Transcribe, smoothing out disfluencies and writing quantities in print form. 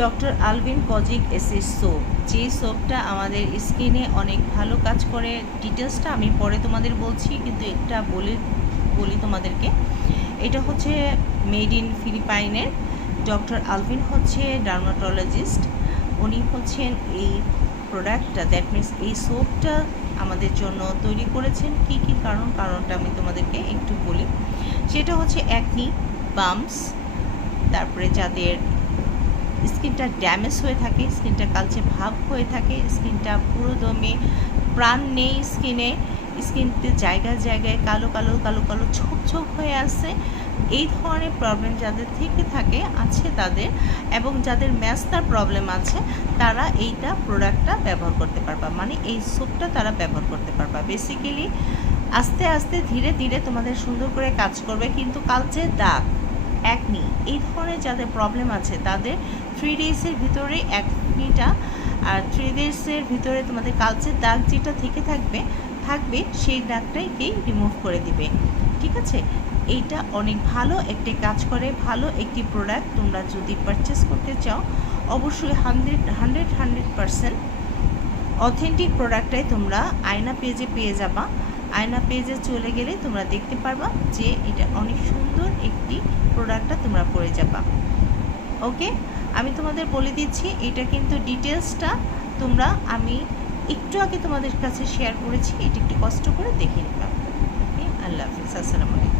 Doctor Alvin kojic acid soap, যে সোপটা আমাদের স্কিনে অনেক ভালো কাজ করে। ডিটেলসটা আমি পরে তোমাদের বলছি, কিন্তু একটা বলি তোমাদেরকে। এটা হচ্ছে মেড ইন ফিলিপাইনের। ডক্টর আলভিন হচ্ছে ডার্মাটোলজিস্ট। উনি হচ্ছেন এই প্রোডাক্টটা, দ্যাট মিনস এই সোপটা আমাদের জন্য তৈরি করেছেন। কি কি কারণটা আমি তোমাদেরকে একটু বলি। সেটা হচ্ছে অ্যাকনি, বাম্পস, তারপরে যাদের স্কিনটা ড্যামেজ হয়ে থাকে, স্কিনটা কালচে ভাব হয়ে থাকে, স্কিনটা পুরো দমে প্রাণ নেই স্কিনে, স্কিনতে জায়গায় জায়গায় কালো কালো কালো কালো ছোপ ছোপ হয়ে আসে, এই ধরনের প্রবলেম যাদের থেকে থাকে আছে তাদের, এবং যাদের ম্যাস্তার প্রবলেম আছে তারা এইটা প্রোডাক্টটা ব্যবহার করতে পারবা, মানে এই সোপটা তারা ব্যবহার করতে পারবা। বেসিক্যালি আস্তে আস্তে ধীরে ধীরে তোমাদের সুন্দর করে কাজ করবে। কিন্তু কালচে দাগ, অ্যাকনি, এই ধরনের যাদের প্রবলেম আছে তাদের 3 ডেজের ভিতরে অ্যাকনিটা, আর 3 ডেজের ভিতরে তোমাদের কালচের দাগ যেটা থেকে থাকবে সেই দাগটাকেই রিমুভ করে দিবে। ঠিক আছে, এইটা অনেক ভালো একটি কাজ করে, ভালো একটি প্রোডাক্ট। তোমরা যদি পারচেস করতে চাও অবশ্যই 100% অথেন্টিক প্রোডাক্টটাই তোমরা আয়না পেজে পেয়ে যাবা। আয়না পেজে চলে গেলে তোমরা দেখতে পারবা যে এটা অনেক সুন্দর একটি প্রোডাক্টটা তোমরা পরে যাবা। ওকে, আমি তোমাদের বলে দিচ্ছি, এটা কিন্তু ডিটেলসটা তোমরা আমি একটু আগে তোমাদের কাছে শেয়ার করেছি, এটা একটু কষ্ট করে দেখে নিবা। ওকে, আল্লাহ হাফিজ, আসসালামু আলাইকুম।